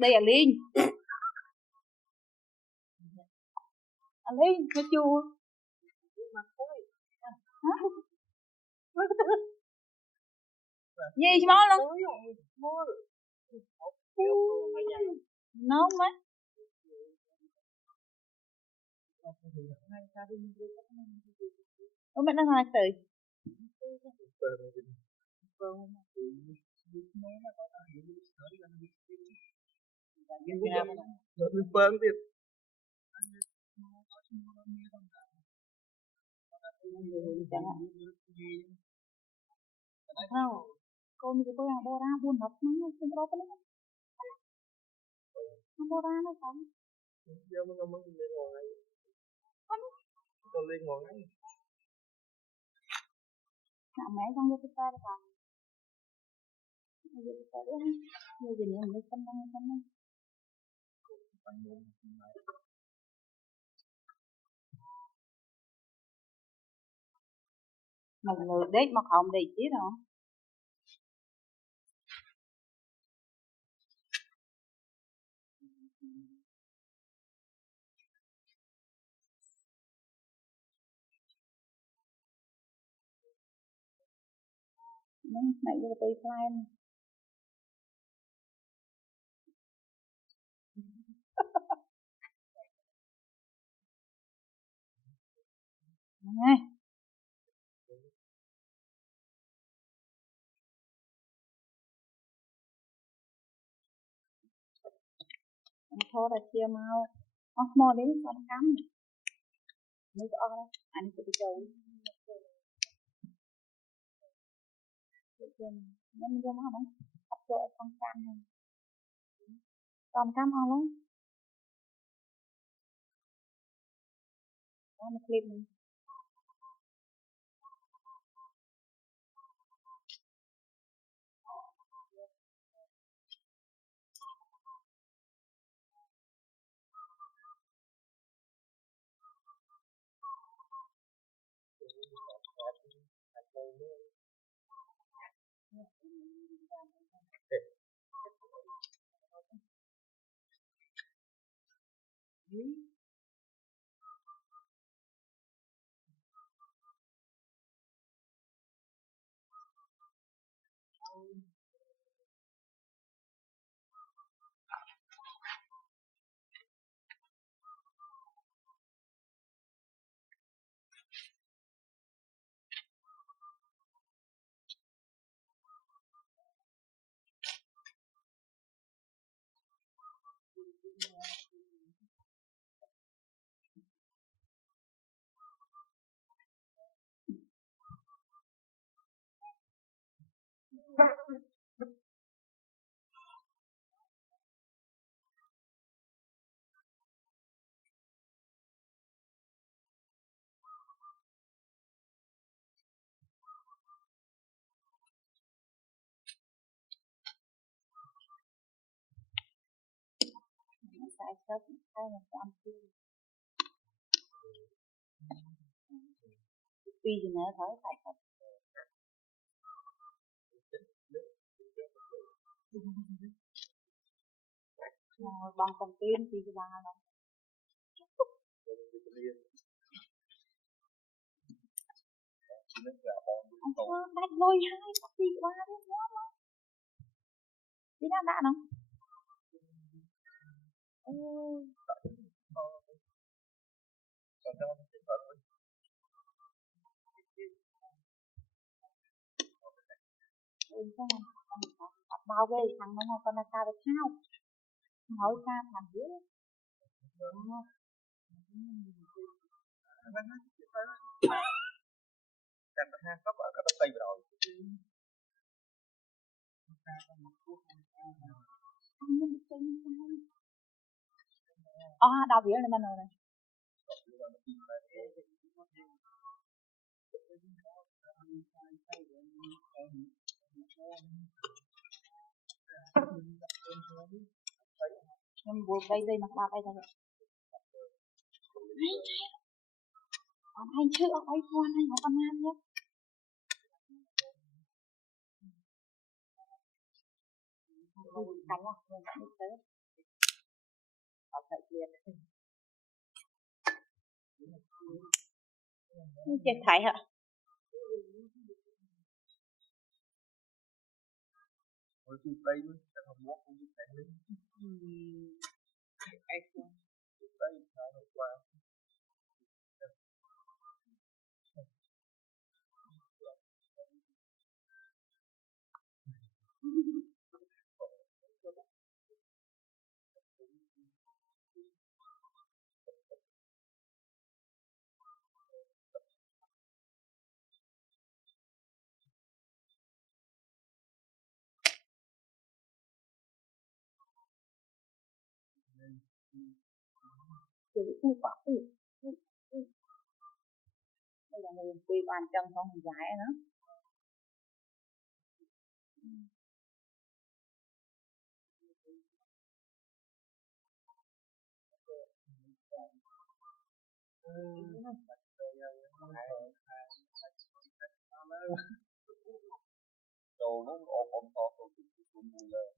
Đây là Linh. Linh, nó chua. Gì chứ món luôn. Nóng quá. Ủa mẹ đang làm từ. Cô mình có yang bora buồn lắm, nó không có cái này. Nó bora nó không. Giờ mình ngomong lên ngoài. Còn lên ngoài. Nah, mẹ con vô kita kan. Vô kita dia. Vô jadi yang bukan kan. Mà lừa đếch mà không đầy chứ đâu. Mày vô tùy fly. Nè. Thôi là chia mau. Mau đến con cắm. Mới có anh sẽ đi chơi. Nên vô máu không? Bắt cho con cam không? Con cam không luôn? Đó là clip này. Sai sớt hay là con chưa tuy gì nữa thở phải thật bằng con tim thì cái bà nó đánh lôi hai con gì ba đấy quá mà đi ra đã không bao ghê thằng nó con là sao được sao hỏi sao thằng dưới Cắt hai cấp ở các tay rồi. đau biểu này bên này nhưng buồn đây dây mặc ba tay thôi còn anh chưa ấy con anh có con ăn nhé cắn à mình cắn được tới có phải liền chết thấy hả Hồi khi đây mới chẳng học mốt không biết chạy lên đây sao hôm qua đây là người quy quan trọng không hình giải nữa đồ nó ổn ổn to tụi mùi lên